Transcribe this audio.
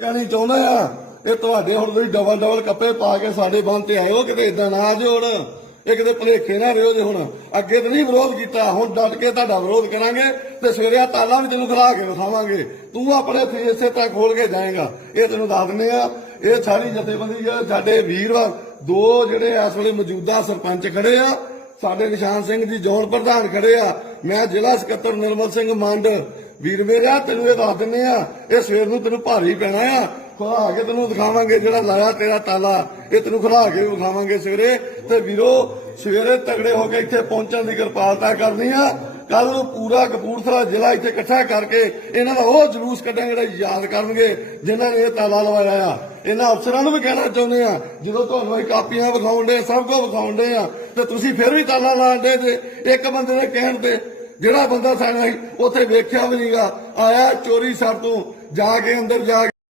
ਕਹਿਣੀ ਚਾਹੁੰਦਾ ਆ, ਇਹ ਤੁਹਾਡੇ ਹੁਣ ਤੁਸੀਂ ਡਬਲ ਡਬਲ ਕੱਪੜੇ ਪਾ ਕੇ ਸਾਡੇ ਬੰਦ ਤੇ ਆਏ ਹੋ ਕਿਤੇ ਇਦਾਂ ਨਾ ਜੋੜ ਇਹ ਕਿਤੇ ਭਲੇਖੇ ਨਾ ਰਿਓ ਜੇ ਹੁਣ। ਅੱਗੇ ਤਾਂ ਨਹੀਂ ਵਿਰੋਧ ਕੀਤਾ, ਹੁਣ ਡਟ ਕੇ ਤੁਹਾਡਾ ਵਿਰੋਧ ਕਰਾਂਗੇ ਤੇ ਸਵੇਰੇ ਆ ਤਾਲਾ ਵੀ ਤੈਨੂੰ ਖਲਾ ਕੇ ਵਿਖਾਵਾਂਗੇ। ਤੂੰ ਆਪਣੇ ਫੇਸੇ ਇਸੇ ਖੋਲ ਕੇ ਜਾਏਗਾ। ਇਹ ਤੈਨੂੰ ਦੱਸ ਦਿੰਦੇ ਆ, ਇਹ ਸਾਰੀ ਜਥੇਬੰਦੀ ਆ, ਸਾਡੇ ਵੀਰ ਦੋ ਜਿਹੜੇ ਇਸ ਵੇਲੇ ਮੌਜੂਦਾ ਸਰਪੰਚ ਖੜੇ ਆ, ਸਾਡੇ ਨਿਸ਼ਾਨ ਸਿੰਘ ਜੀ ਜੋਨ ਪ੍ਰਧਾਨ ਖੜੇ ਆ। ਮੈਂ ਜ਼ਿਲ੍ਹਾ ਸਕੱਤਰ ਨਿਰਮਲ ਸਿੰਘ ਮੰਡ ਵੀਰ ਮੇਰਾ ਤੈਨੂੰ ਇਹ ਦੱਸ ਦਿੰਨੇ ਆ, ਇਹ ਸਵੇਰ ਨੂੰ ਤੈਨੂੰ ਭਾਰੀ ਪੈਣਾ ਆ। ਖੁਲਾ ਕੇ ਤੈਨੂੰ ਦਿਖਾਵਾਂਗੇ ਜਿਹੜਾ ਲਾਇਆ ਤੇਰਾ ਤਾਲਾ। ਇਹ ਤੈਨੂੰ ਖੁਲਾ ਕੇ ਵਿਖਾਵਾਂਗੇ ਸਵੇਰੇ। ਤੇ ਵੀਰੋ, ਸਵੇਰੇ ਤਗੜੇ ਹੋ ਕੇ ਇੱਥੇ ਪਹੁੰਚਣ ਦੀ ਕਿਰਪਾਲਤਾ ਕਰਨੀ ਆ। ਕੱਲ ਨੂੰ ਪੂਰਾ ਕਪੂਰਥਲਾ ਜ਼ਿਲ੍ਹਾ ਇੱਥੇ ਇਕੱਠਾ ਕਰਕੇ ਇਹਨਾਂ ਦਾ ਉਹ ਜਲੂਸ ਕੱਢਾਂਗੇ ਜਿਹੜਾ ਯਾਦ ਕਰਨਗੇ, ਜਿਨ੍ਹਾਂ ਨੇ ਇਹ ਤਾਲਾ ਲਵਾਇਆ ਆ। ਇਹਨਾਂ ਅਫਸਰਾਂ ਨੂੰ ਵੀ ਕਹਿਣਾ ਚਾਹੁੰਦੇ ਆ, ਜਦੋਂ ਤੁਹਾਨੂੰ ਇਹ ਕਾਪੀਆਂ ਵਿਖਾਉਂਦੇ ਸਭ ਕੁਝ ਵਿਖਾਉਂਦੇ ਆ, ਤੇ ਤੁਸੀਂ ਫਿਰ ਵੀ ਤਾਲਾ ਲਾਉਂਦੇ ਤੇ ਇੱਕ ਬੰਦੇ ਦੇ ਕਹਿਣ ਤੇ ਜਿਹੜਾ ਬੰਦਾ ਸਾਡਾ ਉੱਥੇ ਵੇਖਿਆ ਵੀ ਨਹੀਂਗਾ ਆਇਆ ਚੋਰੀ ਸਰ ਤੋਂ, ਜਾ ਕੇ ਅੰਦਰ ਜਾ ਕੇ